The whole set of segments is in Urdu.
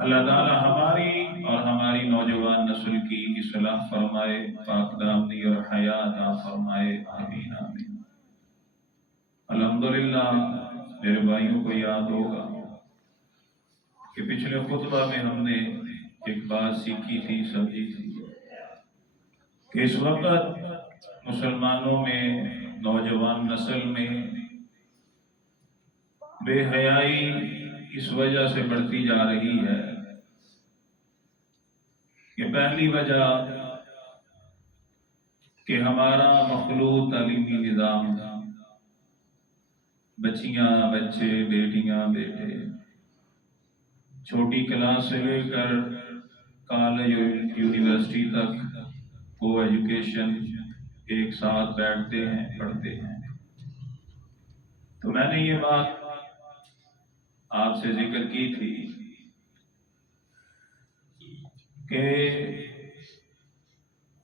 اللہ تعالی ہماری اور ہماری نوجوان نسل کی اصلاح فرمائے، پاک دامنی اور حیا عطا فرمائے، آمین آمین۔ الحمدللہ میرے بھائیوں کو یاد ہوگا کہ پچھلے خطبہ میں ہم نے ایک بات سیکھی تھی، سمجھی تھی کہ اس وقت مسلمانوں میں، نوجوان نسل میں بے حیائی اس وجہ سے بڑھتی جا رہی ہے کہ پہلی وجہ کہ ہمارا مخلوط تعلیمی نظام، بچیاں بچے، بیٹیاں بیٹے، چھوٹی کلاس سے لے کر کالج اور یونیورسٹی تک کو ایجوکیشن ایک ساتھ بیٹھتے ہیں، پڑھتے ہیں۔ تو میں نے یہ بات آپ سے ذکر کی تھی کہ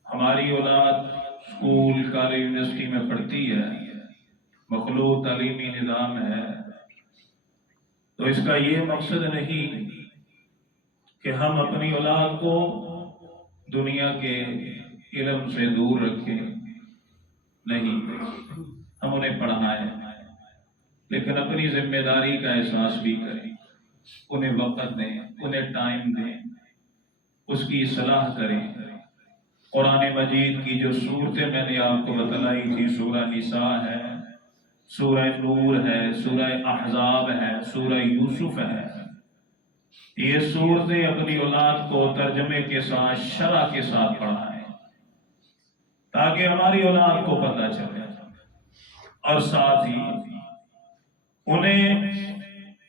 ہماری اولاد اسکول، کالج، یونیورسٹی میں پڑھتی ہے، مخلوط تعلیمی نظام ہے، تو اس کا یہ مقصد نہیں کہ ہم اپنی اولاد کو دنیا کے علم سے دور رکھیں، نہیں، ہم انہیں پڑھائیں، لیکن اپنی ذمہ داری کا احساس بھی کریں، انہیں وقت دیں، انہیں ٹائم دیں، اس کی اصلاح کریں۔ قرآن مجید کی جو صورتیں میں نے آپ کو بتلائی تھی، سورہ نساء ہے، سورہ نور ہے، سورہ احزاب ہے، سورہ یوسف ہے، یہ صورتیں اپنی اولاد کو ترجمے کے ساتھ، شرح کے ساتھ پڑھائیں تاکہ ہماری اولاد کو پتہ چلے، اور ساتھ ہی انہیں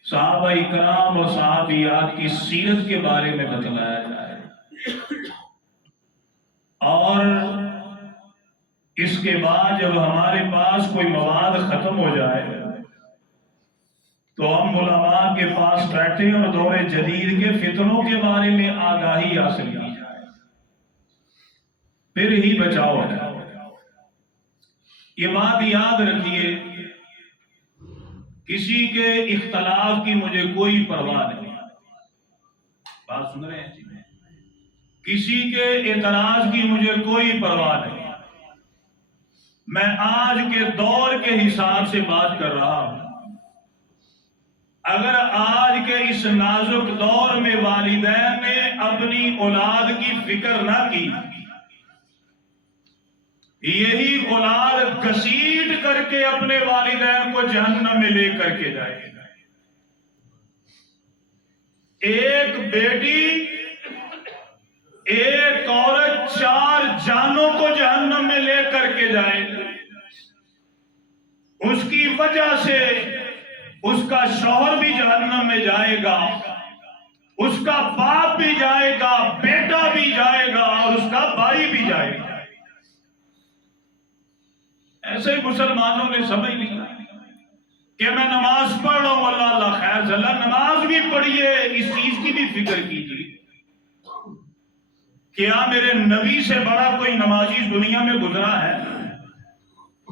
صحابہ اکرام اور صحابیات کی سیرت کے بارے میں بتلایا جائے، اور اس کے بعد جب ہمارے پاس کوئی مواد ختم ہو جائے تو ہم علماء کے پاس بیٹھیں اور دور جدید کے فتنوں کے بارے میں آگاہی حاصل کی جائے، پھر ہی بچاؤ ہے۔ یہ بات یاد رکھیے، کسی کے اختلاف کی مجھے کوئی پرواہ نہیں، بات سن رہے ہیں جی؟ کسی کے اعتراض کی مجھے کوئی پرواہ نہیں، میں آج کے دور کے حساب سے بات کر رہا ہوں۔ اگر آج کے اس نازک دور میں والدین نے اپنی اولاد کی فکر نہ کی، یہی اولاد گھسیٹ کر کے اپنے والدین کو جہنم میں لے کر کے جائے گی۔ ایک بیٹی، ایک عورت 4 جانوں کو جہنم میں لے کر کے جائے گی۔ اس کی وجہ سے اس کا شوہر بھی جہنم میں جائے گا، اس کا باپ بھی جائے گا، بیٹا بھی جائے گا، اور اس کا بھائی بھی جائے گا۔ ایسے ہی مسلمانوں نے سمجھ لیا کہ میں نماز پڑھ رہا ہوں، اللہ اللہ خیر صلاح، نماز بھی پڑھیے، اس چیز کی بھی فکر کیجیے، کیا میرے نبی سے بڑا کوئی نمازی دنیا میں گزرا ہے؟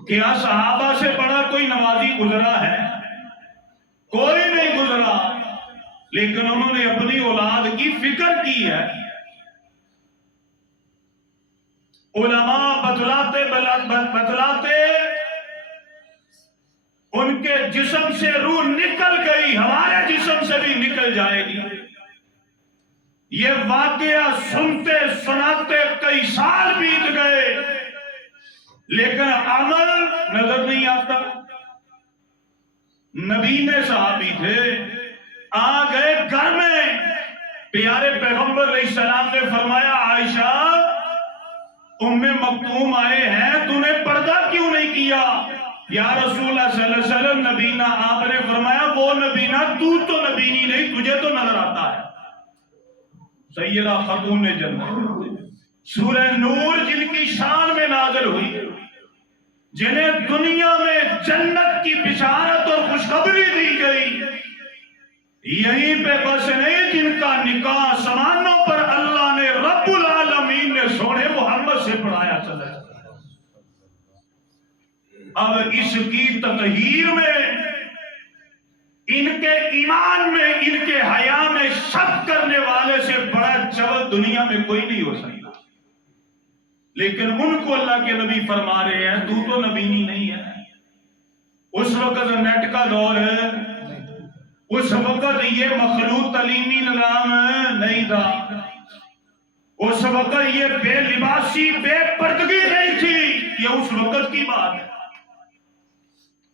کیا صحابہ سے بڑا کوئی نمازی گزرا ہے؟ کوئی نہیں گزرا، لیکن انہوں نے اپنی اولاد کی فکر کی ہے۔ علماء بتلاتے ان کے جسم سے روح نکل گئی، ہمارے جسم سے بھی نکل جائے گی۔ یہ واقعہ سنتے سناتے کئی سال بیت گئے، لیکن عمل نظر نہیں آتا۔ نبی نے صحابی تھے، آ گئے گھر میں، پیارے پیغمبر علیہ السلام نے فرمایا، عائشہ ام مکتوم آئے ہیں، تو نے پردہ کیوں نہیں کیا؟ یا رسول اللہ صلی اللہ علیہ وسلم، نبینا، آپ نے فرمایا وہ نبینا، تو نبینی نہیں، تجھے تو نظر آتا ہے۔ سیدہ خاتون جنت، سورہ نور جن کی شان میں نازل ہوئی، جنہیں دنیا میں جنت کی بشارت اور خوشخبری دی گئی، یہیں پہ بس نہیں، جن کا نکاح سمانوں پر اللہ نے رب العالمین نے سونے محمد سے پڑھایا چلا۔ اب اس کی تطہیر میں ان کے ایمان میں، ان کے حیا میں شک کرنے والے سے بڑا جبل دنیا میں کوئی نہیں ہو سکتا. لیکن ان کو اللہ کے نبی فرما رہے ہیں تو نبی نہیں ہے. اس وقت نیٹ کا دور ہے، اس وقت یہ مخلوط تعلیمی نظام نہیں تھا، اس وقت یہ بے لباسی بے پردگی نہیں تھی. یہ اس وقت کی بات ہے.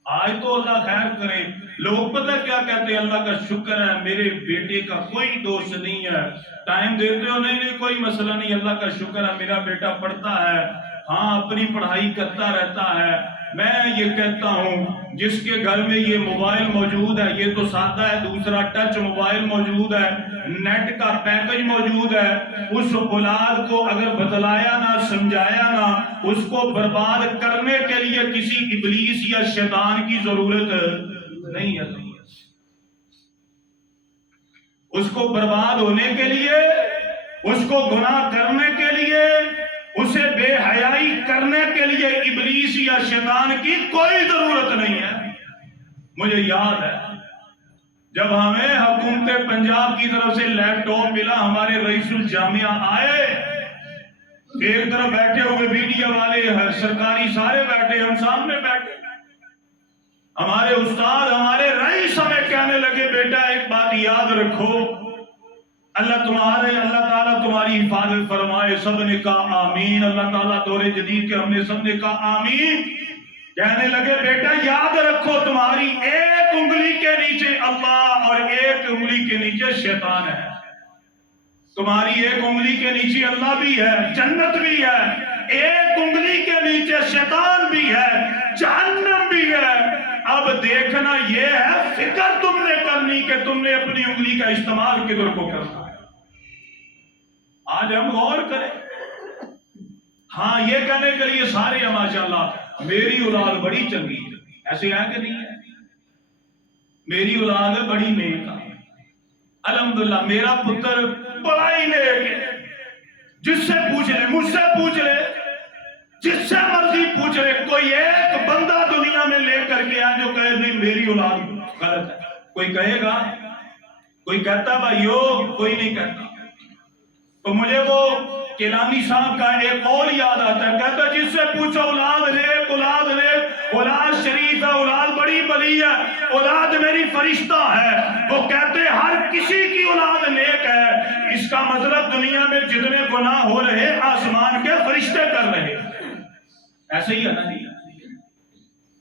آج تو اللہ خیر کرے، لوگ پتہ کیا کہتے ہیں، اللہ کا شکر ہے میرے بیٹے کا کوئی دوست نہیں ہے. ٹائم دیتے ہو؟ نہیں کوئی مسئلہ نہیں، اللہ کا شکر ہے میرا بیٹا پڑھتا ہے، ہاں اپنی پڑھائی کرتا رہتا ہے. میں یہ کہتا ہوں جس کے گھر میں یہ موبائل موجود ہے، یہ تو سادہ ہے، دوسرا ٹچ موبائل موجود ہے، نیٹ کا پیکج موجود ہے، اس اولاد کو اگر بتلایا نہ سمجھایا نہ، اس کو برباد کرنے کے لیے کسی ابلیس یا شیطان کی ضرورت نہیں ہے. اس کو برباد ہونے کے لیے، اس کو گناہ کرنے کے لیے، اسے بے حیائی کرنے کے لیے ابلیس یا شیطان کی کوئی ضرورت نہیں ہے. مجھے یاد ہے جب ہمیں حکومت پنجاب کی طرف سے لیپ ٹاپ ملا، ہمارے رئیس الجامعہ آئے، ایک طرف بیٹھے ہوئے میڈیا والے سرکاری سارے بیٹھے، ہم سامنے بیٹھے. ہمارے استاد ہمارے رئیس ہمیں کہنے لگے بیٹا ایک بات یاد رکھو، اللہ تعالیٰ تمہاری حفاظت فرمائے. سب نے کہا آمین. اللہ تعالیٰ دور جدید کے ہم نے سب نے کہا آمین. کہنے لگے بیٹا یاد رکھو تمہاری ایک انگلی کے نیچے اللہ اور ایک انگلی کے نیچے شیطان ہے. تمہاری ایک انگلی کے نیچے اللہ بھی ہے، جنت بھی ہے، ایک انگلی کے نیچے شیطان بھی ہے، جہنم بھی ہے. اب دیکھنا یہ ہے فکر تم نے کرنی کہ تم نے اپنی انگلی کا استعمال کدھر کو کرنا ہے. آج ہم غور کریں. ہاں یہ کہنے کے لیے سارے ہیں ماشاءاللہ میری اولاد بڑی چنگی ہے، ایسے ہے کہ نہیں ہے؟ میری اولاد بڑی نیک ہے، الحمدللہ میرا پتر بڑا ہی نیک ہے. جس سے پوچھ لے، مجھ سے پوچھ لے، جس سے مرضی پوچھ لے، کوئی ایک بندہ دنیا میں لے کر کے آئے جو کہے نہیں میری اولاد غلط ہے. کوئی کہے گا؟ کوئی کہتا بھائیو؟ کوئی نہیں کہتا. تو مجھے وہ کیلانی صاحب کا ایک اور یاد آتا ہے، کہتا جس سے پوچھو اولاد نیک، اولاد نیک، اولاد شریف ہے، اولاد بڑی بلی ہے، اولاد میری فرشتہ ہے. وہ کہتے ہر کسی کی اولاد نیک ہے، اس کا مطلب دنیا میں جتنے گناہ ہو رہے آسمان کے فرشتے کر رہے. ایسے ہی ہے نا جی؟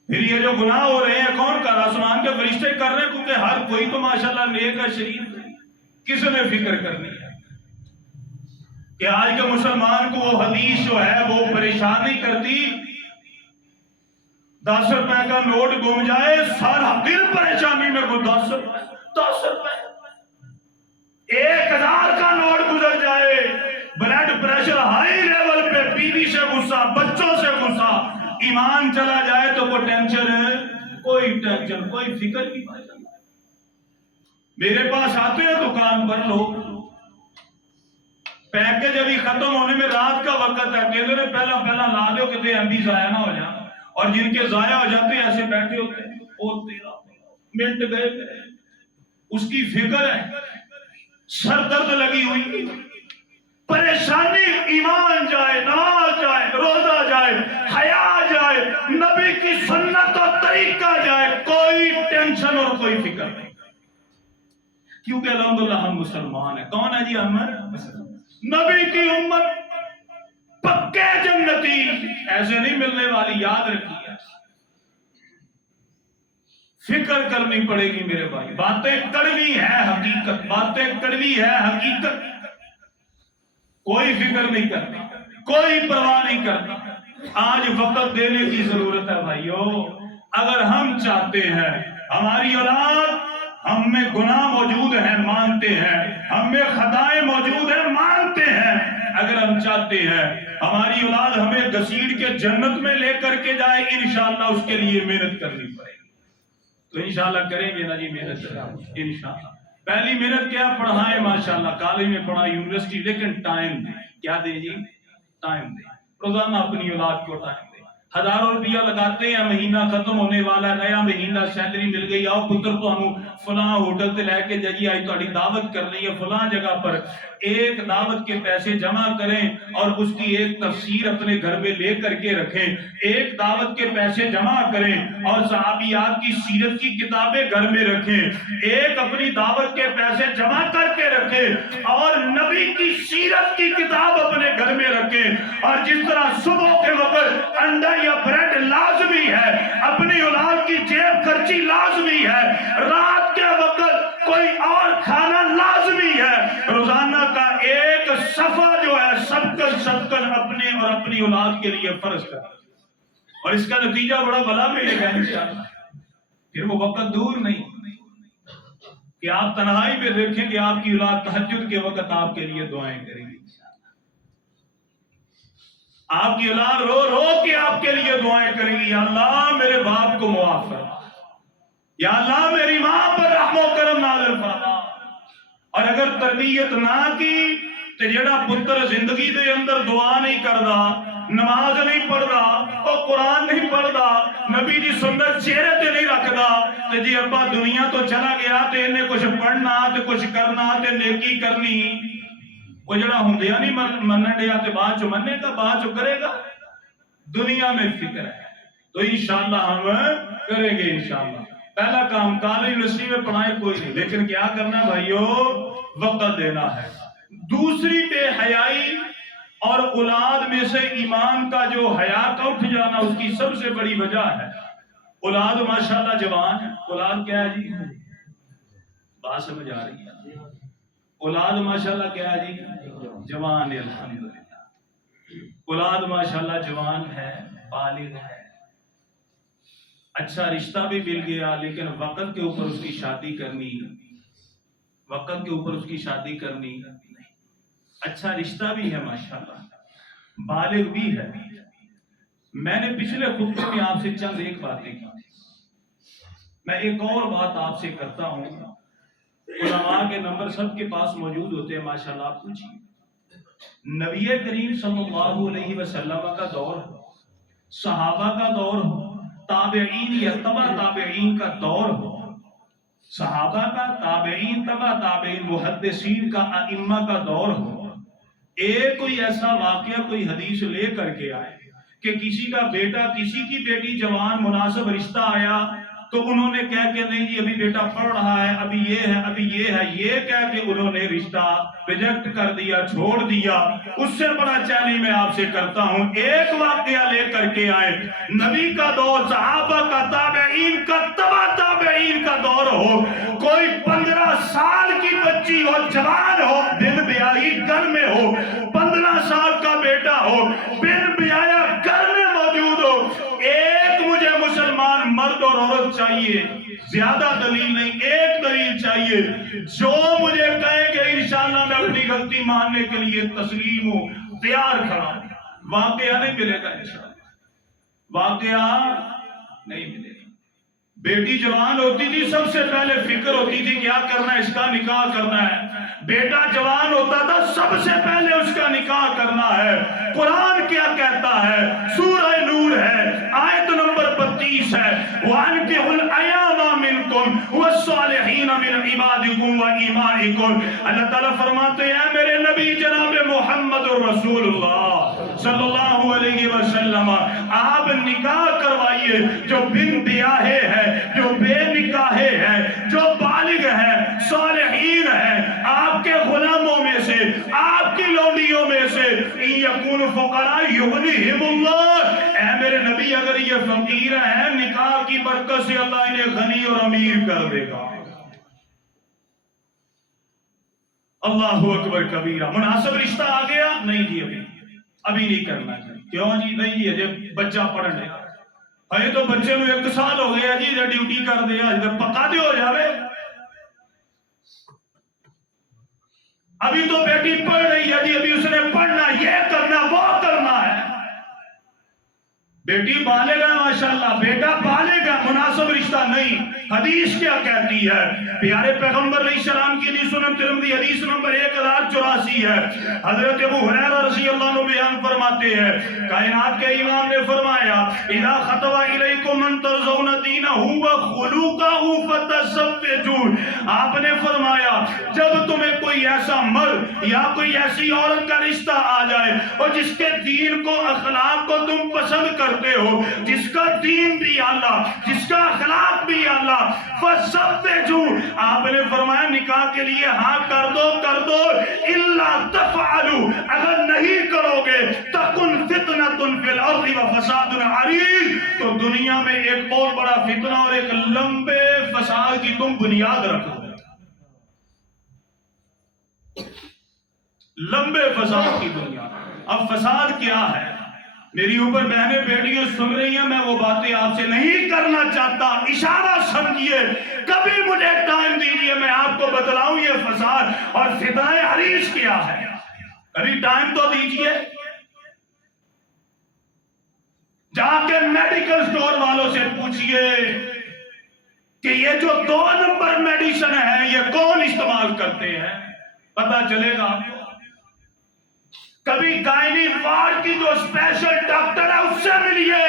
پھر یہ جو گناہ ہو رہے ہیں کون کر؟ آسمان کے فرشتے کر رہے ہیں، کیونکہ ہر کوئی تو ماشاءاللہ نیک ہے، شریف. کس نے فکر کرنی ہے کہ آج کے مسلمان کو وہ حدیث جو ہے وہ پریشان نہیں کرتی؟ 10 روپے کا نوٹ گم جائے سارا دل پریشانی میں، کو 10 روپے 1000 کا نوٹ گزر جائے، بلڈ پریشر ہائی لیول پہ، بیوی سے غصہ، بچوں سے غصہ، ایمان چلا جائے تو کوئی ٹینشن ہے؟ کوئی ٹینشن، کوئی فکر نہیں. میرے پاس آتے ہیں دکان پر لوگ، پیکج ابھی ختم ہونے میں رات کا وقت ہے، کہتے ہیں پہلا لا دو کہ ایم بی ضائع نہ ہو جائے. اور جن کے ضائع ہو جاتے ہیں ایسے بیٹھے ہوتے ہیں، اور 13 منٹ گئے، اس کی فکر ہے، سر درد لگی ہوئی، پریشانی. ایمان جائے، نماز جائے، روزہ جائے، حیا جائے، نبی کی سنت اور طریقہ جائے، کوئی ٹینشن اور کوئی فکر نہیں. کیونکہ الحمدللہ ہم مسلمان ہیں. کون ہے جی؟ ہم نبی کی امت، پکے جنتی. ایسے نہیں ملنے والی، یاد رکھیے. فکر کرنی پڑے گی میرے بھائی. باتیں کڑوی ہے حقیقت، باتیں کڑوی ہے حقیقت. کوئی فکر نہیں کرتا، کوئی پرواہ نہیں کرتا. آج وقت دینے کی ضرورت ہے بھائیو. اگر ہم چاہتے ہیں ہماری اولاد، ہم میں گناہ موجود ہیں مانتے ہیں، ہم میں خطائیں موجود ہیں مانتے ہیں، اگر ہم چاہتے ہیں ہماری اولاد ہمیں گھسیڑ کے جنت میں لے کر کے جائے، انشاءاللہ اس کے لیے محنت کرنی پڑے گی. تو انشاءاللہ کریں گے نا جی محنت انشاءاللہ. پہلی محنت کیا؟ پڑھائیں ماشاءاللہ، کالج میں پڑھا، یونیورسٹی، لیکن ٹائم دیں. کیا دیں جی؟ ٹائم دیں. روزانہ اپنی اولاد کو ٹائم دیں. ہزاروں روپیہ لگاتے ہیں، مہینہ ختم ہونے والا، نیا مہینہ، سیلری مل گئی، آؤ پتر تو فلاں ہوٹل تے لے کے جائیے، آئی تہاڈی دعوت کرنی ہے فلاں جگہ پر، ایک دعوت کے پیسے جمع کریں اور اس کی ایک تفسیر اپنے گھر میں لے کر کے رکھیں، ایک دعوت کے پیسے جمع کریں اور صحابیات کی سیرت کی کتابیں گھر میں رکھیں، ایک اپنی دعوت کے پیسے جمع کر کے رکھیں اور نبی کی سیرت کی کتاب اپنے گھر میں رکھیں، اور جس طرح صبح کے وقت انڈا یا بریڈ لازمی ہے، اپنی اولاد کی جیب خرچی لازمی ہے، رات کے وقت کوئی اور کھانا لازمی ہے، روزانہ کا ایک صفحہ جو ہے سبکن اپنے اور اپنی اولاد کے لیے فرض کر، اور اس کا نتیجہ بڑا بھلا ملے گا انشاءاللہ۔ پھر وہ وقت دور نہیں کہ آپ تنہائی میں دیکھیں کہ آپ کی اولاد تہجد کے وقت آپ کے لیے دعائیں کریں گی، آپ کی اولاد رو رو کے آپ کے لیے دعائیں کریں گی، یا اللہ میرے باپ کو معاف فرما، یا اللہ میری ماں پر رحم و کرم نازل فرما۔ اور اگر تربیت نہ کی تو جڑا پتر زندگی دے اندر دعا نہیں کردا، نماز نہیں پڑھدا، اور قرآن نہیں پڑھدا، نبی دی سنت چہرے تے نہیں رکھدا، تو جی ابا دنیا تو چلا گیا تے انہیں کچھ پڑھنا تے کچھ کرنا تے نیکی کرنی، وہ جڑا ہندیا نہیں منن ڈیا تے بعد چ مننے گا، بعد چ کرے گا، دنیا میں فکر ہے تو انشاءاللہ ہم کریں گے انشاءاللہ۔ پہلا کام کالج یونیورسٹی میں پڑھائیں کوئی نہیں، لیکن کیا کرنا بھائیو، وقت دینا ہے۔ دوسری بے حیائی اور اولاد میں سے ایمان کا جو حیا کا اٹھ جانا، اس کی سب سے بڑی وجہ ہے اولاد ماشاءاللہ جوان ہے۔ اولاد کیا ہے جی؟ بات سمجھ آ رہی ہے؟ اولاد ماشاءاللہ کیا ہے جی؟ جوان ہے، الحمدللہ۔ اولاد ماشاءاللہ جوان ہے، بالغ ہے، اچھا رشتہ بھی مل گیا، لیکن وقت کے اوپر اس کی شادی کرنی، وقت کے اوپر اس کی شادی کرنی نہیں، اچھا رشتہ بھی ہے ماشاءاللہ، بالغ بھی ہے۔ میں نے پچھلے خطبے میں آپ سے چند ایک باتیں کی، میں ایک اور بات آپ سے کرتا ہوں، علماء کے نمبر سب کے پاس موجود ہوتے ہیں ماشاءاللہ، آپ پوچھیے۔ نبی کریم صلی اللہ علیہ وسلم کا دور ہو، صحابہ کا دور ہو، تابعین یا تبع تابعین کا دور ہو، صحابہ کا، تابعین، تبع تابعین، محدثین کا، ائمہ کا دور ہو، ایک کوئی ایسا واقعہ کوئی حدیث لے کر کے آئے کہ کسی کا بیٹا، کسی کی بیٹی جوان، مناسب رشتہ آیا تو انہوں نے کہہ کہ نہیں جی ابھی بیٹا پڑھ رہا ہے، ابھی یہ ہے، ابھی یہ ہے، یہ کہہ کے انہوں نے رشتہ ریجیکٹ کر دیا، چھوڑ دیا۔ اس سے بڑا چیلنج میں آپ سے کرتا ہوں، ایک واقعہ لے کر کے آئے، نبی کا دور، صحابہ کا، تابعین کا، تبع تابعین کا دور ہو، کوئی 15 سال کی بچی ہو، جوان ہو، بن بیاہی گھر میں ہو، 15 سال کا بیٹا ہو، بن بیایا گھر میں موجود ہو، ایک مجھے مسلمان مرد اور عورت چاہیے، زیادہ دلیل نہیں، ایک دلیل چاہیے جو مجھے کہے کہ انشاءاللہ میں اپنی غلطی ماننے کے لیے تسلیم ہوں، تیار کھڑا ہوں۔ واقعہ نہیں ملے گا انشاءاللہ، واقعہ نہیں ملے گا۔ بیٹی جوان ہوتی تھی، سب سے پہلے فکر ہوتی تھی کیا کرنا ہے، اس کا نکاح کرنا ہے۔ بیٹا جوان ہوتا تھا، سب سے پہلے اس کا نکاح کرنا ہے۔ قرآن کیا کہتا ہے؟ سورہ نور ہے، آیت نمبر 32 ہے، وَأَنكِحُوا الْأَيَامَ مِنكُمْ وَالصَّالِحِينَ مِنْ عِبَادِكُمْ وَإِمَائِكُمْ۔ اللہ تعالیٰ فرماتے ہیں میرے نبی جناب محمد رسول اللہ صلی اللہ علیہ وسلم، آپ نکاح کروائیے، جو بن بیاہے ہے، جو بے نکاحے ہے، جو بالغ ہے، صالحین ہے، آپ کے غلاموں میں سے، آپ کی لونڈیوں میں سے، یکون فقراء یغنیہم اللہ، اے میرے نبی اگر یہ فقیر ہیں، نکاح کی برکت سے اللہ انہیں غنی اور امیر کر دے گا۔ اللہ اکبر کبیرہ۔ مناسب رشتہ آ گیا؟ نہیں جی ابھی نہیں کرنا چاہیے۔ کیوں جی؟ نہیں ہے جب بچہ پڑھ لے گا، ہائے تو بچے نو 1 سال ہو گیا جی ڈیوٹی کر دیا، پکا دے ہو جاوے، ابھی تو بیٹی پڑھ رہی ہے جی، ابھی اس نے پڑھنا، یہ کرنا، وہ کرنا ہے۔ بیٹی بالغ ہے ماشاءاللہ، بیٹا بالغ ہے، مناسب رشتہ نہیں۔ حدیث کیا کہتی ہے؟ پیارے پیغمبر علیہ السلام کی حدیث سنن ترمذی حدیث نمبر 1084 ہے۔ حضرت ابو ہریرہ رضی اللہ عنہ بیان فرماتے ہیں، کائنات کے امام نے فرمایا اذا خطب الیکم من ترضون دینہ وخلقہ فتزوجوا، آپ نے فرمایا جب تمہیں کوئی ایسا مرد یا کوئی ایسی عورت کا رشتہ آ جائے اور جس کے دین کو اخلاق کو تم پسند کرتے ہو، جس کا دین بھی اعلیٰ، جس کا اخلاق بھی اعلیٰ، فَزَوِّجُوا، آپ نے فرمایا نکاح کے لیے ہاں کر دو اِلَّا تَفْعَلُوا، اگر نہیں کرو گے تَكُنْ فِتْنَةٌ فِي الْأَرْضِ وَفَسَادٌ عَرِيضٌ، تو دنیا میں ایک اور بڑا فتنہ اور ایک لمبے فساد کی تم بنیاد رکھو۔ لمبے فساد کی دنیا۔ اب فساد کیا ہے؟ میری اوپر بہنیں بیٹیاں سن رہی ہیں، میں وہ باتیں آپ سے نہیں کرنا چاہتا، اشارہ سمجھیے، کبھی مجھے ٹائم دیجیے، میں آپ کو بتلاؤں یہ فساد اور فتنہ حریص کیا ہے۔ کبھی ٹائم تو دیجیے، جا کے میڈیکل سٹور والوں سے پوچھئے کہ یہ جو 2 نمبر میڈیسن ہے یہ کون استعمال کرتے ہیں، پتہ چلے گا آپ کو۔ کبھی گائنی وارڈ کی جو اسپیشل ڈاکٹر ہے اس سے ملیے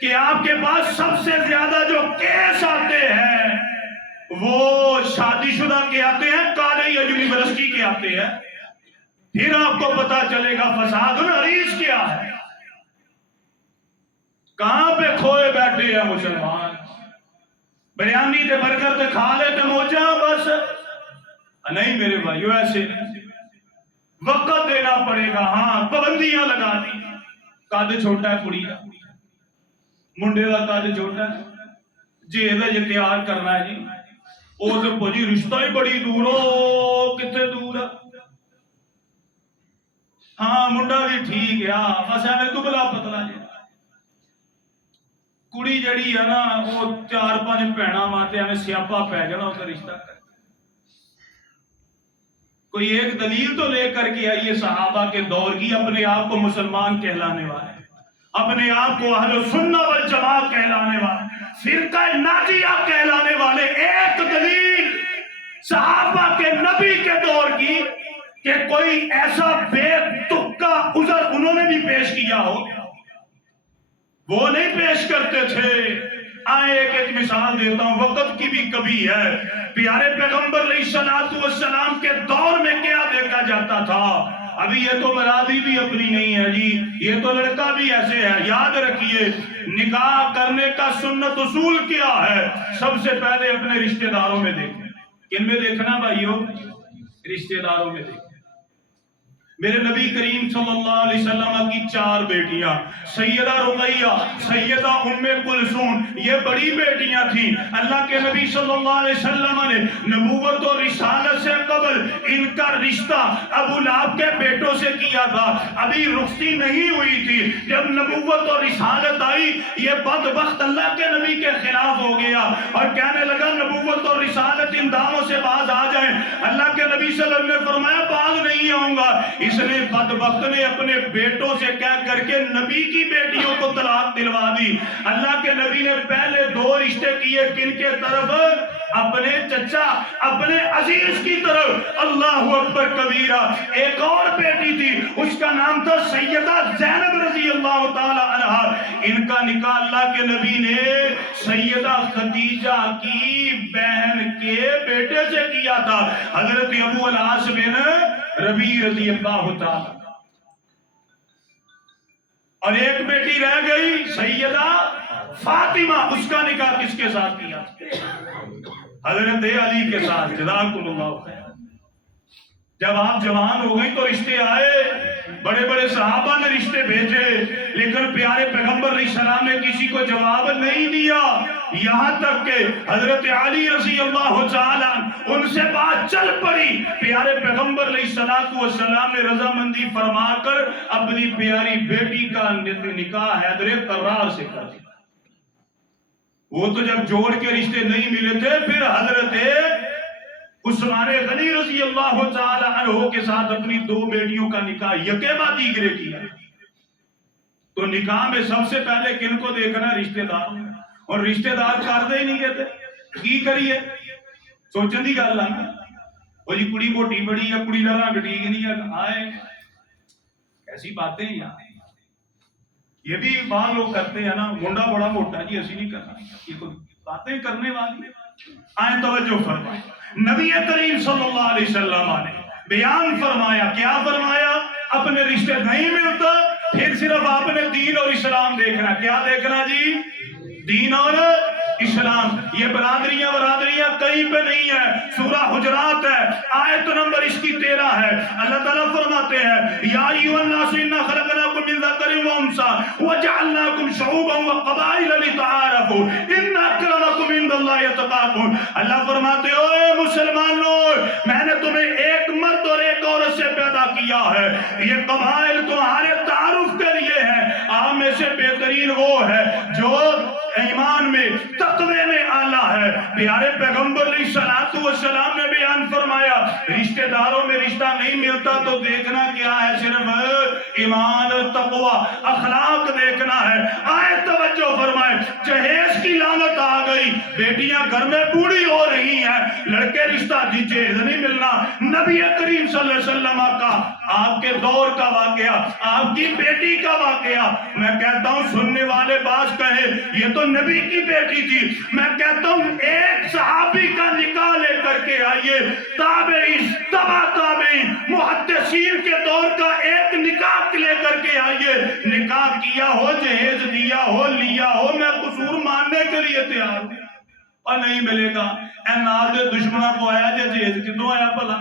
کہ آپ کے پاس سب سے زیادہ جو کیس آتے ہیں وہ شادی شدہ کے آتے ہیں، کالج یا یونیورسٹی کے آتے ہیں، پھر آپ کو پتا چلے گا فساد حریص کیا ہے۔ کہاں پہ کھوئے بیٹھے ہیں مسلمان؟ بریانی تے برگر تے کھا لے تے موجہ بس نہیں میرے بھائیو، ایسے وقت دینا پڑے گا، ہاں پابندیاں لگا دی۔ قد چھوٹا ہے کڑی کا، منڈے کا قد چھوٹا ہے جی، یہ تیار کرنا ہے جی، وہ تو جی رشتہ ہی بڑی دور ہو، کتنے دور ہے، ہاں منڈا بھی ٹھیک ہے، بس ایویں دبلا پتلا جی۔ کڑی جڑی ہے نا وہ 4-5 بھیڑاں ماتے ایویں سیاپا پی جانا اس کا رشتہ کر۔ کوئی ایک دلیل تو لے کر کے آئیے صحابہ کے دور کی، اپنے آپ کو مسلمان کہلانے والے، اپنے آپ کو اہل سنہ والجماعت کہلانے والے، فرقہ ناجیہ کہلانے والے، ایک دلیل صحابہ کے نبی کے دور کی کہ کوئی ایسا بے تکا عذر انہوں نے بھی پیش کیا ہو، وہ نہیں پیش کرتے تھے۔ آئے ایک مثال دیتا ہوں، وقت کی بھی کبھی ہے۔ پیارے پیغمبر علیہ السلام کے دور میں کیا دیکھا جاتا تھا؟ ابھی یہ تو مرادی بھی اپنی نہیں ہے جی، یہ تو لڑکا بھی ایسے ہے۔ یاد رکھیے نکاح کرنے کا سنت اصول کیا ہے؟ سب سے پہلے اپنے رشتہ داروں میں دیکھیں۔ کن میں دیکھنا بھائیو؟ رشتہ داروں میں دیکھیں۔ میرے نبی کریم صلی اللہ علیہ وسلم کی 4 بیٹیاں، سیدہ رقیہ، سیدہ ام کلثوم، یہ بڑی بیٹیاں تھیں۔ اللہ کے نبی صلی اللہ علیہ وسلم نے نبوت اور رسالت سے قبل ان کا رشتہ ابو لہب کے بیٹوں سے کیا تھا، ابھی رخصتی نہیں ہوئی تھی۔ جب نبوت اور رسالت آئی یہ بدبخت اللہ کے نبی کے خلاف ہو گیا اور کہنے لگا نبوت اور رسالت ان داموں سے باز آ جائیں۔ اللہ کے نبی صلی اللہ علیہ وسلم نے فرمایا باز نہیں آؤں گا۔ اس نے بدبخت نے اپنے بیٹوں سے کہہ کر کے نبی کی بیٹیوں کو طلاق دلوا دی۔ اللہ کے نبی نے پہلے 2 رشتے کیے، کن کے طرف؟ اپنے چچا، اپنے عزیز کی طرف۔ اللہ اکبر کبیرہ۔ ایک اور بیٹی تھی، اس کا نام تھا سیدہ زینب رضی اللہ تعالی عنہا۔ ان کا نکاح اللہ کے نبی نے سیدہ خدیجہ کی بہن کے بیٹے سے کیا تھا، حضرت ابو العاص بن ربیع رضی اللہ تعالی۔ اور ایک بیٹی رہ گئی سیدہ فاطمہ، اس کا نکاح کس کے ساتھ کیا؟ حضرت علی کے ساتھ۔ جزاکم اللہ خیر۔ جب آپ جوان ہو گئی تو رشتے آئے، بڑے بڑے صحابہ نے رشتے بھیجے، لیکن پیارے پیغمبر علیہ السلام نے کسی کو جواب نہیں دیا، یہاں تک کہ حضرت علی رضی اللہ تعالی ان سے بات چل پڑی۔ پیارے پیغمبر علیہ السلام نے رضامندی فرما کر اپنی پیاری بیٹی کا نکاح حیدر قرار سے کر دیا۔ وہ تو جب جوڑ کے رشتے نہیں ملے تھے، پھر حضرت عثمان غنی رضی اللہ تعالی عنہ کے ساتھ اپنی 2 بیٹیوں کا نکاح یکے بعد دیگرے کیا۔ تو نکاح میں سب سے پہلے کن کو دیکھنا؟ رشتے دار، اور رشتے دار کرتے ہی نہیں کہتے کی کریے سوچن کی گل ہے وہ جی کڑی موٹی بڑی یا کڑی کا رنگ ٹھیک نہیں ہے، آئے ایسی باتیں یار یہ بھی بعض لوگ کرتے ہیں نا، منڈا بڑا موٹا جی اسی نہیں کرنا، یہ تو باتیں کرنے والی آئیں توجہ فرمائے نبی کریم صلی اللہ علیہ وسلم نے بیان فرمایا، کیا فرمایا؟ اپنے رشتے نہیں ملتا پھر صرف آپ نے دین اور اسلام دیکھنا، کیا دیکھنا جی؟ دین اور اسلام۔ یہ برادریاں کہیں پہ نہیں ہے، سورہ حجرات ہے، آیت نمبر اس کی 13 ہے۔ اللہ تعالیٰ فرماتے ہیں یا ایھا الناس انا خلقناکم من ذکر و انثی وجعلناکم شعوبا وقبائل لتعارفوا ان اکرمکم عند اللہ اتقاکم۔ اللہ فرماتے ہیں اے مسلمانوں، میں نے تمہیں ایک مرد اور ایک عورت سے پیدا کیا ہے، یہ قبائل تمہارے تعارف کے لیے ہے۔ آپ میں سے بہترین وہ ہے جو ایمان میں تقوی میں اعلیٰ ہے۔ پیارے پیغمبر علیہ السلام نے بیان فرمایا رشتہ داروں میں رشتہ نہیں ملتا تو دیکھنا کیا ہے؟ صرف ایمان، تقوی، اخلاق دیکھنا ہے۔ آئے توجہ فرمائے، جہیز کی لعنت آ گئی، بیٹیاں گھر میں بوڑھی ہو رہی ہیں، لڑکے رشتہ جہیز نہیں ملنا۔ نبی کریم صلی اللہ علیہ وسلم کا آپ کے دور کا واقعہ، آپ کی بیٹی کا واقعہ، میں کہتا ہوں سننے والے باز کہے یہ تو نبی کی بیٹی تھی، میں کہتا ہوں ایک صحابی کا نکاح لے کر کے آئیے، تابعین، تبع تابعین، محدثین کے دور کا ایک نکاح لے کر کے آئیے، نکاح کیا ہو، جہیز دیا ہو، لیا ہو، میں قصور ماننے کے لیے تیار ہوں، اور نہیں ملے گا۔ اے نال دے دشمنوں کو آیا جے جہیز کتوں آیا بھلا؟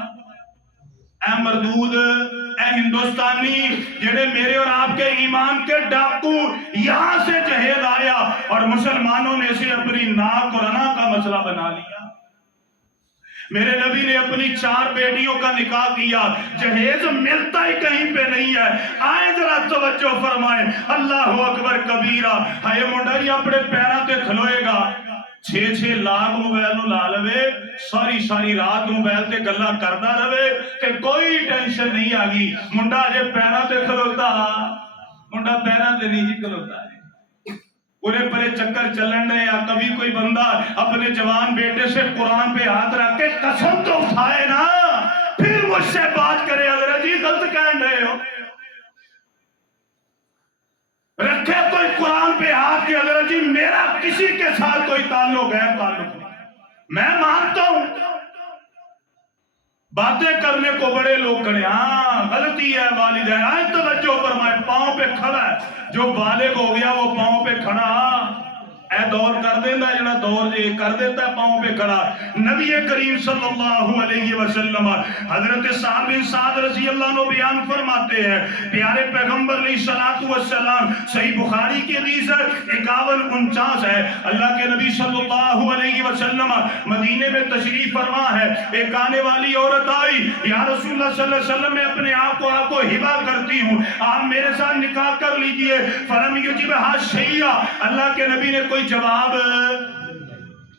اے مردود، اے ہندوستانی جڑے میرے اور آپ کے ایمان کے ڈاکو، یہاں سے جہیز آیا اور مسلمانوں نے اسے اپنی ناک اور انا کا مسئلہ بنا لیا۔ میرے نبی نے اپنی 4 بیٹیوں کا نکاح کیا، جہیز ملتا ہی کہیں پہ نہیں ہے۔ آئے ذرا توجہ فرمائیں، اللہ اکبر کبیرہ، ہائے منڈا جی اپنے پیروں تے کھلوئے گا، 6 لاکھ موبائل نو لا لوے، ساری رات موبائل تے گلا کردا رہے تے کوئی ٹینشن نہیں آگی۔ منڈا جے پیروں تے کھلوتا، منڈا پیروں تے نہیں جی کھلوتا ہے، پورے پرے چکر چلن رہے یا کبھی کوئی بندہ اپنے جوان بیٹے سے قرآن پہ ہاتھ رکھ کے قسم تو اٹھائے نا، پھر مجھ سے بات کرے حضرت جی غلط کہہ رہے ہو، رکھے کوئی قرآن پہ ہاتھ کے حضرت جی میرا کسی کے ساتھ کوئی تعلق ہے، تعلق نہیں، میں مانتا ہوں باتیں کرنے کو بڑے لوگ کریں، ہاں غلطی ہے والدین، آئے توجہ فرمائے، پاؤں پہ کھڑا ہے، جو بالغ ہو گیا وہ پاؤں پہ کھڑا، اے دور کر دیتا جڑا دور جے کر دیتا ہے پاؤں پہ کھڑا۔ نبی کریم صلی اللہ علیہ وسلم حضرت سعد بن سعد رضی اللہ عنہ بیان فرماتے ہیں، پیارے پیغمبر علیہ السلام، صحیح بخاری کی حدیث 51-49 ہے، اللہ کے نبی صلی اللہ علیہ وسلم مدینے میں تشریف فرما ہے، ایک آنے والی عورت آئی، یا رسول اللہ صلی اللہ علیہ وسلم میں اپنے آپ کو ہبہ کرتی ہوں، آپ میرے ساتھ نکاح کر لیجئے، فلم یجبہا شیئا، اللہ کے نبی نے کوئی جواب،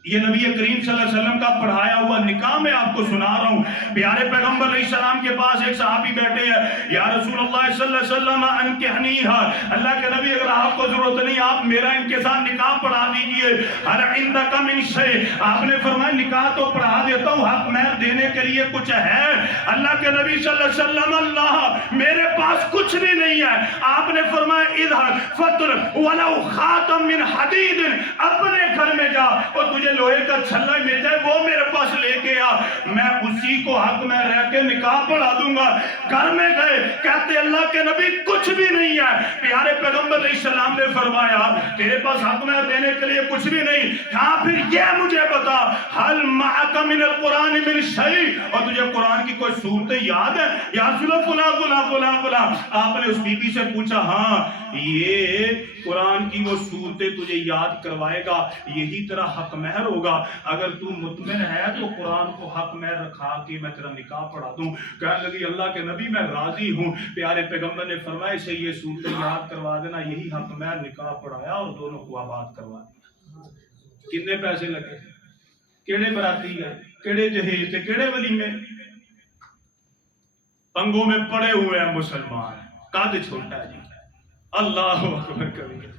یہ نبی کریم صلی اللہ علیہ وسلم کا پڑھایا ہوا نکاح میں آپ کو سنا رہا ہوں۔ پیارے پیغمبر علیہ السلام کے پاس ایک صحابی بیٹھے ہیں، یا رسول اللہ صلی اللہ علیہ وسلم انکحنیہا، اللہ کے نبی اگر آپ کو ضرورت نہیں آپ میرا ان کے ساتھ نکاح پڑھا دیجئے، حل عندک من شیء، آپ نے فرمایا نکاح تو پڑھا دیتا ہوں، حق مہر دینے کے لیے کچھ ہے؟ اللہ کے نبی صلی اللہ علیہ وسلم، اللہ میرے پاس کچھ بھی نہیں ہے۔ آپ نے فرمایا اذهب فاطلب ولو خاتم من حدید، اپنے گھر میں جا اور تجھے لوہے کا چھلا مل جائے وہ میرے پاس لے کے آ، میں اسی کو حق میں رہ کے نکاح پڑھا دوں گا۔ گھر میں گئے، کہتے اللہ کے نبی کچھ بھی نہیں ہے۔ پیارے پیغمبر علیہ السلام نے فرمایا تیرے پاس حق میں دینے کے لیے کچھ بھی نہیں، ہاں پھر یہ مجھے بتا حل معک من القرآن من شیء، اور تجھے قرآن کی کوئی صورتیں یاد ہے؟ یا رسول اللہ فلاں فلاں فلاں فلاں، آپ نے اس بی بی سے پوچھا ہاں یہ قرآن کی وہ صورتیں تجھے یاد کروائے گا، یہی تیرا حق مہر ہوگا، اگر تو مطمئن ہے تو قرآن کو حق مہر رکھا کہ میں تیرا نکاح پڑھا دوں۔ کہنے لگی اللہ کے نبی میں راضی ہوں۔ پیارے پیغمبر نے فرمایا اسے یہ صورتیں یاد کروا دینا، یہی حق مہر، نکاح پڑھایا اور دونوں کو آباد کروا دیا۔ کتنے پیسے لگے، کیڑے براتی گئے، کیڑے جہیز تھے، کیڑے ولیمے، پنگوں میں پڑے ہوئے ہیں مسلمان، قد چھوٹا جی، اللہ اکبر کبیر.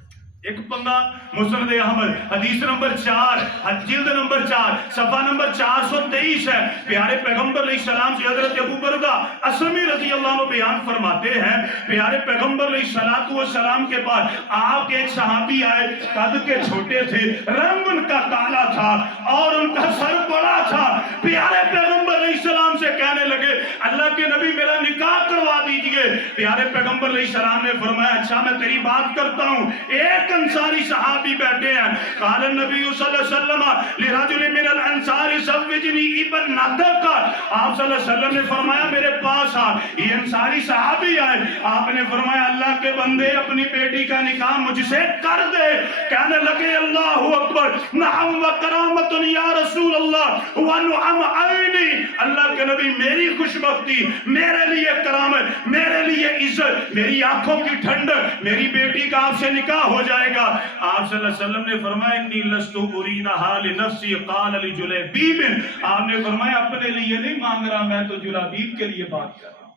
ایک بندہ مسند احمد حدیث نمبر 4 جلد نمبر 4 صفحہ نمبر 423 ہے. پیارے پیغمبر علیہ السلام سے حضرت ابو بردہ اسلمی رضی اللہ عنہ بیان فرماتے ہیں پیارے پیغمبر علیہ السلام کے پاس آپ کے ایک صحابی آئے. قد کے چھوٹے تھے, رنگ ان کا کالا تھا اور ان کا سر بڑا تھا. پیارے پیغمبر علیہ السلام سے کہنے لگے اللہ کے نبی میرا نکاح کروا دیجئے. پیارے پیغمبر علیہ السلام نے فرمایا اچھا میں تیری بات کرتا ہوں. ایک انصاری صحابی بیٹھے ہیں. قال النبی صلی اللہ علیہ وسلم لرجل من الانصار زوجنی ابنتک. آپ صلی اللہ علیہ وسلم نے فرمایا میرے پاس آ. یہ انصاری صحابی آئے. آپ نے فرمایا اللہ کے بندے اپنی بیٹی کا نکاح مجھ سے کر دے. کہنے لگے اللہ اکبر نعم و کرامت یا رسول اللہ ونعم عینی. اللہ کے نبی میری خوش بختی, میرے لیے کرامت, میرے لیے عزت, میری آنکھوں کی ٹھنڈک, میری بیٹی کا آپ سے نکاح ہو جائے گا. آپ صلی اللہ علیہ وسلم نے فرمایا انی لست اریدھا لنفسی قال لجلیبیب. آپ نے فرمایا اپنے لیے نہیں مانگ رہا, میں تو جلیبیب کے لیے بات کر رہا ہوں.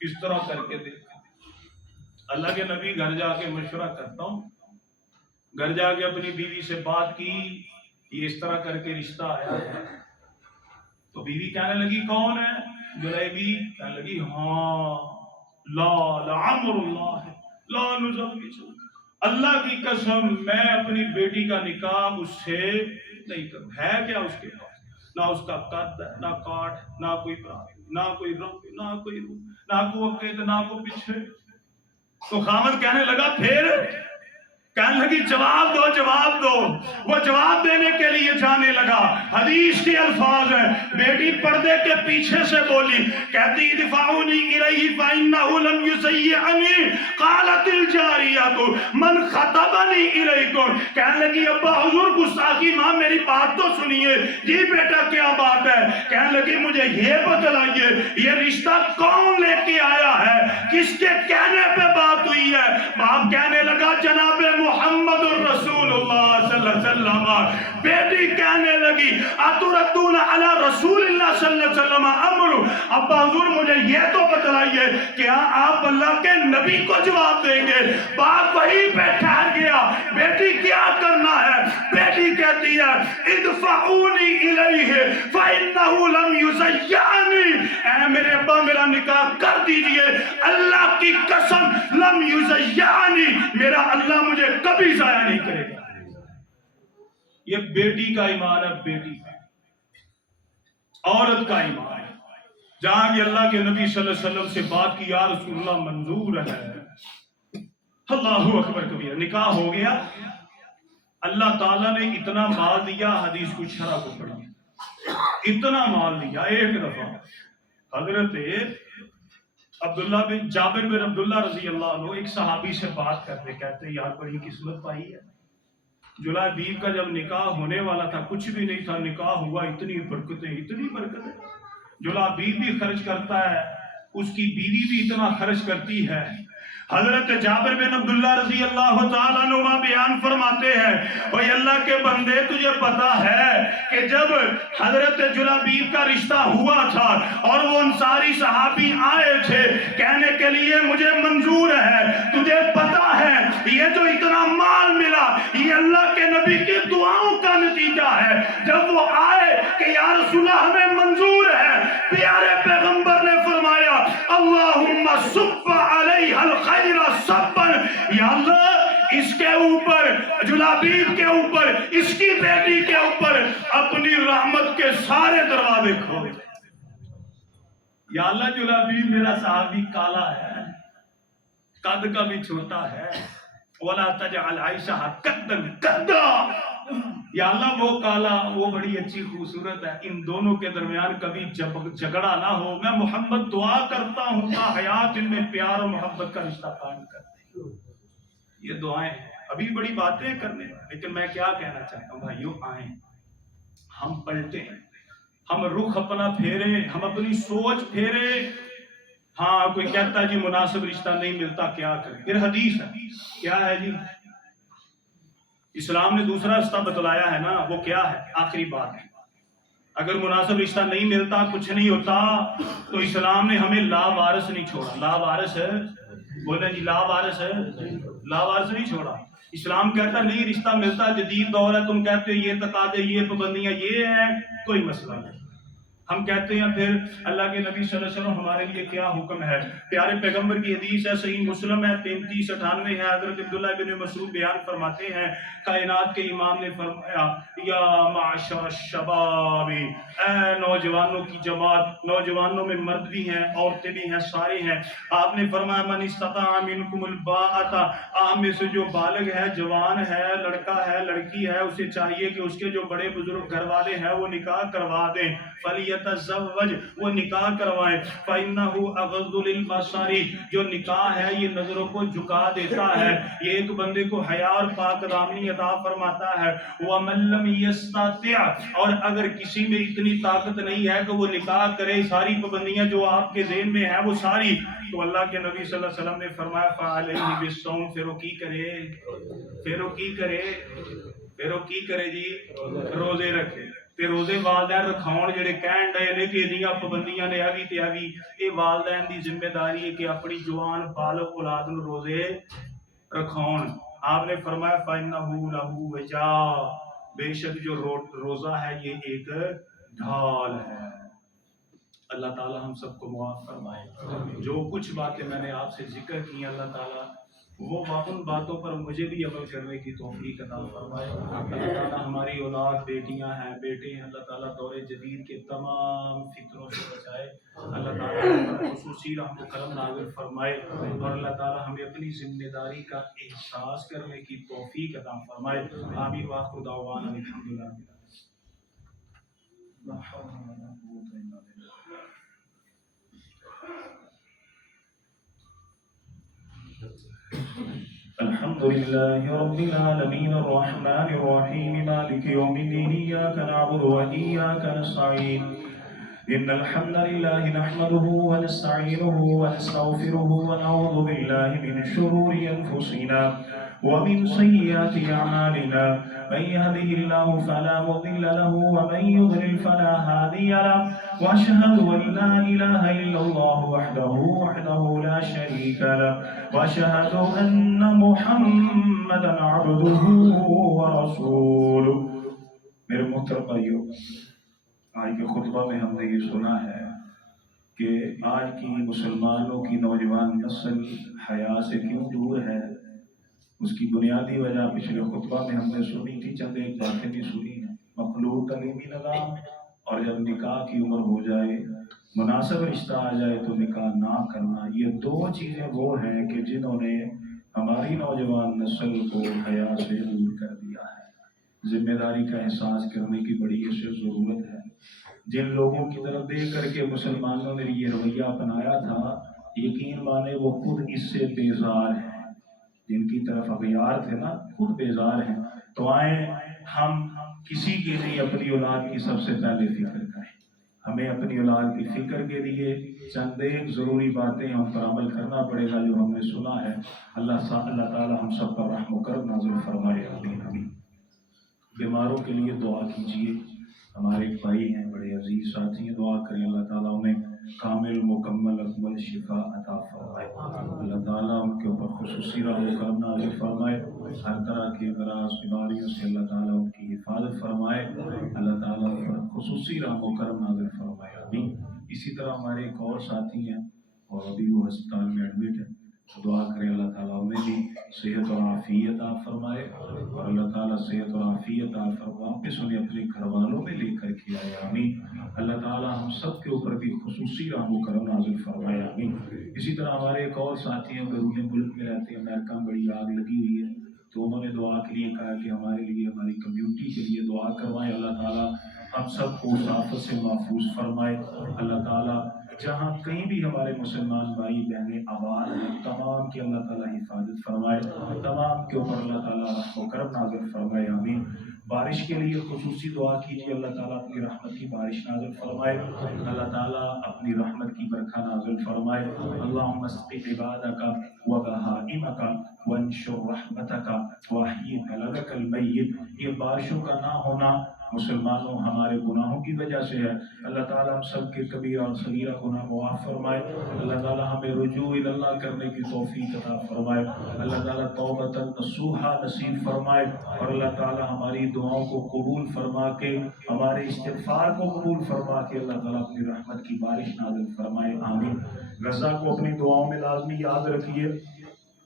اس طرح کر کے دیکھ اللہ کے نبی گھر جا کے مشورہ کرتا ہوں. گھر جا کے اپنی بیوی سے بات کی, یہ اس طرح کر کے رشتہ آیا ہے. تو بیوی کہنے لگی کون ہے؟ جلیبی. کہنے لگی ہاں لا لعمر اللہ لا نزوج. اللہ کی قسم میں اپنی بیٹی کا نکاح اس سے نہیں کروں. ہے کیا اس کے پاس؟ نہ اس کا قد ہے, نہ کاٹ, نہ کوئی پرانی, نہ کوئی رنگ, نہ کوئی روح, نہ کوئی عقید, نہ کوئی پیچھے. تو خامد کہنے لگا پھر؟ کہنے لگی جواب دو جواب دو. وہ جواب دینے کے لیے جانے لگا. حدیث کے الفاظ ہیں, بیٹی پردے کے پیچھے سے بولی, کہتی ادفعونی الیہ فإنہ لم یسیعنی. قالت الجاریۃ من خطبنی الیکم. کہنے لگی ابا حضور گستاخی ماں میری بات تو سنیے. جی بیٹا کیا بات ہے؟ کہنے لگی مجھے یہ بتلائیے یہ رشتہ کون لے کے آیا ہے, کس کے کہنے پہ بات ہوئی ہے؟ باپ کہنے لگا جناب محمد الرسول اللہ صلی اللہ علیہ وسلم. بیٹی کہنے لگی اتردون علی رسول اللہ صلی اللہ علیہ وسلم امر. ابا حضور مجھے یہ تو بتلائیے کیا آپ اللہ کے نبی کو جواب دیں گے؟ باپ وہیں پہ ٹھہر گیا. بیٹی کیا کرنا ہے؟ بیٹی کہتی ہے ادفعونی الیہ فإنہ لم یزیعنی. اے میرے ابا میرا نکاح کر دیجئے, اللہ کی قسم لم یزیعنی, میرا اللہ مجھے کبھی ضائع نہیں کرے گا. یہ بیٹی کا ایمان ہے, بیٹی کا, عورت کا ایمان ہے. جہاں کہ اللہ کے نبی صلی اللہ علیہ وسلم سے بات کی یا رسول اللہ منظور ہے. اللہ اکبر کبیر. نکاح ہو گیا. اللہ تعالیٰ نے اتنا مال دیا, حدیث کو شرح کو پڑھیے, اتنا مال دیا. ایک دفعہ حضرت عبداللہ بن جابر بن عبداللہ رضی اللہ عنہ ایک صحابی سے بات کرتے, کہتے یار بڑی قسمت پائی ہے. جلیبیب کا جب نکاح ہونے والا تھا کچھ بھی نہیں تھا, نکاح ہوا, اتنی برکتیں, اتنی برکتیں. جلیبیب بھی خرچ کرتا ہے, اس کی بیوی بھی اتنا خرچ کرتی ہے. حضرت جابر بن عبداللہ رضی اللہ تعالیٰ عنہ بیان فرماتے ہیں اوہ اللہ کے بندے تجھے پتا ہے کہ جب حضرت جلیبیب کا رشتہ ہوا تھا اور وہ انصاری صحابی آئے تھے کہنے کے لیے مجھے منظور ہے, تجھے پتا ہے یہ جو اتنا مال ملا یہ اللہ کے نبی کی دعاؤں کا نتیجہ ہے. جب وہ آئے کہ یا رسول اللہ ہمیں منظور ہے, پیارے پیغمبر نے فرمایا اللہم صب علیہ الخیر صبا. یا اللہ اس کے اوپر, جلیبیب کے اوپر, اس کی بیٹی کے اوپر اپنی رحمت کے سارے دروازے کھول. یا اللہ جلیبیب میرا صحابی کالا ہے, قد کا بھی چھوٹا ہے, وَلَا تَجْعَلْ عَيْشَهَا قَدًّا قَدًّا. یا اللہ وہ کالا, وہ بڑی اچھی خوبصورت ہے, ان دونوں کے درمیان کبھی جھگڑا نہ ہو. میں محمد دعا کرتا ہوں تا حیات ان میں پیار و محبت کا رشتہ قائم کر دے. یہ دعائیں ہیں, ابھی بڑی باتیں کرنے, لیکن میں کیا کہنا چاہتا ہوں بھائیو, آئیں ہم پلٹیں, ہم رخ اپنا پھیریں, ہم اپنی سوچ پھیریں. ہاں کوئی کہتا ہے جی مناسب رشتہ نہیں ملتا, کیا کریں؟ پھر حدیث ہے, کیا ہے جی؟ اسلام نے دوسرا رشتہ بتلایا ہے نا, وہ کیا ہے؟ آخری بات ہے, اگر مناسب رشتہ نہیں ملتا, کچھ نہیں ہوتا, تو اسلام نے ہمیں لا وارث نہیں چھوڑا. لا وارث بولے جی لاوارث ہے، لاوارث نہیں چھوڑا۔ اسلام کہتا نہیں رشتہ ملتا، جدید دور ہے، تم کہتے ہو یہ تقاضے یہ پابندیاں یہ ہیں، کوئی مسئلہ نہیں۔ ہم کہتے ہیں پھر اللہ کے نبی صلی اللہ علیہ وسلم ہمارے لیے کیا حکم ہے؟ پیارے پیغمبر کی حدیث ہے، صحیح مسلم ہے 3398 ہے، حضرت عبداللہ بن مسعود بیان فرماتے ہیں کائنات کے امام نے فرمایا یا معشر الشباب، اے نوجوانوں کی جماعت، نوجوانوں میں مرد بھی ہیں عورتیں بھی ہیں سارے ہیں، آپ نے فرمایا من استطاع منکم الباءۃ، آپ میں سے جو بالغ ہے جوان ہے لڑکا ہے لڑکی ہے اسے چاہیے کہ اس کے جو بڑے بزرگ گھر والے ہیں وہ نکاح کروا دیں، فلیتزوج، وہ نکاح کروائیں، فإنہ اغض للبصر، جو نکاح ہے یہ نظروں کو جھکا دیتا ہے، یہ ایک بندے کو حیا اور پاک دامنی عطا فرماتا ہے، ومن لم یستطع، اور اگر کسی میں اتنی طاقت نہیں ہے کہ وہ نکاح کرے، ساری پابندیاں جو آپ کے ذہن میں ہیں وہ ساری، تو اللہ کے نبی صلی اللہ علیہ وسلم نے فرمایا فعلیہ بالصوم، پھر وہ کی کرے، پھر وہ کی کرے، پھر وہ کی کرے جی، روزے رکھے۔ تے روزے والدین رکھاؤن جڑے کہن ڈے نے کہ ادیاں پابندیاں نے ایوی تے ایوی، اے والدین دی ذمہ داری ہے کہ اپنی جوان بالغ اولاد نوں روزے رکھاؤن۔ آپ نے فرمایا فَإِنَّهُ لَهُ وِجَاء، بے شک جو روزہ ہے یہ ایک ڈھال ہے۔ اللہ تعالی ہم سب کو معاف فرمائے۔ جو کچھ باتیں میں نے آپ سے ذکر کی اللہ تعالی وہ ان باتوں پر مجھے بھی عمل کرنے کی توفیق عطا فرمائے۔ اللہ تعالیٰ ہماری اولاد بیٹیاں ہیں بیٹے ہیں، اللہ تعالیٰ دور جدید کے تمام فتنوں سے بچائے، اللہ تعالیٰ ہم پر خصوصی رحم و کرم نازل فرمائے، اور اللہ تعالیٰ ہمیں اپنی ذمہ داری کا احساس کرنے کی توفیق عطا فرمائے۔ آمین وآخر دعوانا الحمدللہ۔ الحمد لله رب العالمين الرحمن الرحيم مالك يوم الدين إياك نعبد وإياك نستعين إن الحمد لله نحمده ونستعينه ونستغفره ونعوذ بالله من شرور أنفسنا ومن سيئات أعمالنا من يهده الله فلا مضل له ومن يضلل فلا هادي له وأشهد أن لا إله إلا الله وحده لا شريك له وأشهد أن محمدا عبده ورسوله۔ میرے محترم بھائیو، آج کے خطبہ میں ہم نے یہ سنا ہے کہ آج کی مسلمانوں کی نوجوان نسل حیا سے کیوں دور ہے۔ اس کی بنیادی وجہ پچھلے خطبہ میں ہم نے سنی تھی، چند ایک باتیں بھی سنی ہیں۔ مخلوق تعلیمی نظام، اور جب نکاح کی عمر ہو جائے، مناسب رشتہ آ جائے تو نکاح نہ کرنا، یہ دو چیزیں وہ ہیں کہ جنہوں نے ہماری نوجوان نسل کو حیا سے دور کر دیا ہے۔ ذمہ داری کا احساس کرنے کی بڑی اسے ضرورت ہے۔ جن لوگوں کی طرف دیکھ کر کے مسلمانوں نے یہ رویہ اپنایا تھا، یقین مانے وہ خود اس سے بیزار ہیں۔ جن کی طرف اغیار تھے نا، خود بیزار ہیں۔ تو آئیں ہم کسی کے لیے اپنی اولاد کی سب سے پہلے فکر کریں۔ ہمیں اپنی اولاد کی فکر کے لیے چند ایک ضروری باتیں ہم پر عمل کرنا پڑے گا جو ہم نے سنا ہے۔ اللہ تعالی ہم سب پر رحم و کرم نازل فرمائے، آمین آمین۔ بیماروں کے لیے دعا کیجیے۔ ہمارے ایک بھائی ہیں، بڑے عزیز ساتھی ہیں، دعا کریں اللہ تعالیٰ انہیں کامل مکمل اکمل شفا عطا فرمائے۔ اللہ تعالیٰ ان کے اوپر خصوصی رحم و کرم نازل فرمائے، ہر طرح کی امراض بیماریوں سے اللہ تعالیٰ ان کی حفاظت فرمائے، اللہ تعالیٰ ان پر خصوصی رحم و کرم نازل فرمائے، آمین۔ اسی طرح ہمارے ایک اور ساتھی ہیں اور ابھی وہ ہسپتال میں ایڈمٹ ہے، دعا کریں اللہ تعالیٰ انہیں بھی صحت اور عافیت عطا فرمائے، اور اللہ تعالیٰ صحت اور عافیت عطا فرمائے، واپس انہیں اپنے گھر والوں میں لے کر کے آئے، آمین۔ اللہ تعالیٰ ہم سب کے اوپر بھی خصوصی رحم و کرم نازل فرمائے، آمین۔ اسی طرح ہمارے ایک اور ساتھی ہیں، بیرون ملک میں رہتے ہیں، امریکہ میں بڑی آگ لگی ہوئی ہے، تو انہوں نے دعا کے لیے کہا کہ ہمارے لیے، ہماری کمیونٹی کے لیے دعا کروائیں۔ اللہ تعالیٰ ہم سب کو اس آفت سے محفوظ فرمائے۔ اللہ تعالیٰ جہاں کہیں بھی ہمارے مسلمان بھائی بہنیں آباد ہیں، تمام کی اللہ تعالیٰ حفاظت فرمائے، تمام کے اوپر اللہ تعالیٰ رحم و کرم نازل فرمائے، آمین۔ بارش کے لیے خصوصی دعا کیجیے، اللہ تعالیٰ اپنی رحمت کی بارش نازل فرمائے، اللہ تعالیٰ اپنی رحمت کی برکھا نازل فرمائے۔ اللہم اسقِ عبادک و بہائمک وانشر رحمتک واحیی بلدک المیت۔ یہ بارشوں کا نہ ہونا مسلمانوں ہمارے گناہوں کی وجہ سے ہے، اللہ تعالیٰ ہم سب کے کبیرہ اور صغیرہ گناہ معاف فرمائے، اللہ تعالیٰ ہمیں رجوع اللہ کرنے کی توفیق عطا فرمائے، اللہ تعالیٰ توبۃ نصوحہ نصیب فرمائے، اور اللہ تعالیٰ ہماری دعاؤں کو قبول فرما کے، ہمارے استغفار کو قبول فرما کے اللہ تعالیٰ اپنی رحمت کی بارش نازل فرمائے، آمین۔ غزہ کو اپنی دعاؤں میں لازمی یاد رکھیے،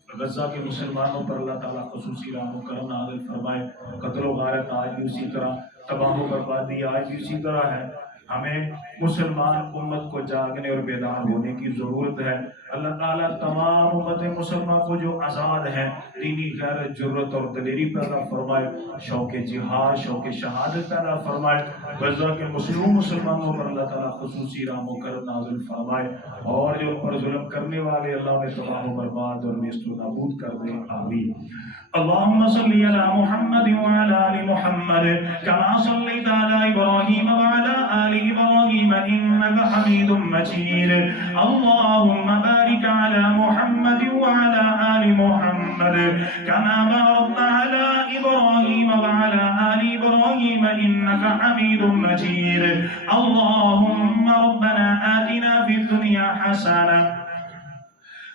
غزہ کے مسلمانوں پر اللہ تعالیٰ خصوصی رحم و کرم نازل فرمائے، قتل و غارت آج بھی اسی طرح، تباہ و بربادی آج بھی اسی طرح ہے، ہمیں مسلمان امت کو جاگنے اور بیدار ہونے کی ضرورت ہے۔ اللہ تعالیٰ تمام امت مسلمہ کو جو آزاد ہے دینی غیرت، جرت اور دلیری پیدا فرمائے، شوق جہاد، شوق شہادت پیدا فرمائے، غزہ کے مسلمانوں پر اللہ تعالیٰ خصوصی رحم و کرم نازل فرمائے، اور جو ان پر ظلم کرنے والے اللہ میں تباہ و برباد اور نیست و نابود کر دے، آمین۔ اللهم صل على محمد وعلى آل محمد كما صليت على إبراهيم وعلى آل إبراهيم إنك حميد مجيد، اللهم بارك على محمد وعلى آل محمد كما باركت على إبراهيم وعلى آل إبراهيم إنك حميد مجيد، اللهم ربنا آتنا في الدنيا حسنة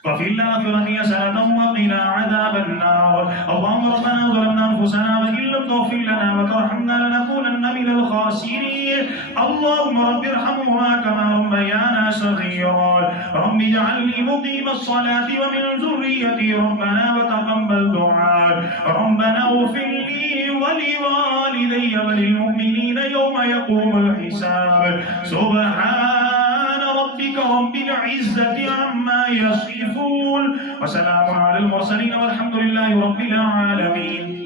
وفي الآخرة حسنة وقنا عذاب النار، اللهم ربنا ظلمنا أنفسنا وإن لم تغفر لنا وترحمنا لنكونن من الخاسرين، اللهم رب ارحمهما كما ربيانا صغيرا، رب اجعلني مقيم الصلاة ومن ذريتي ربنا وتقبل دعاء، ربنا اغفر لي ولوالدي وللمؤمنين يوم يقوم الحساب، سبحان ربك رب العزة عما يصفون وسلام على المرسلين والحمد لله رب العالمين۔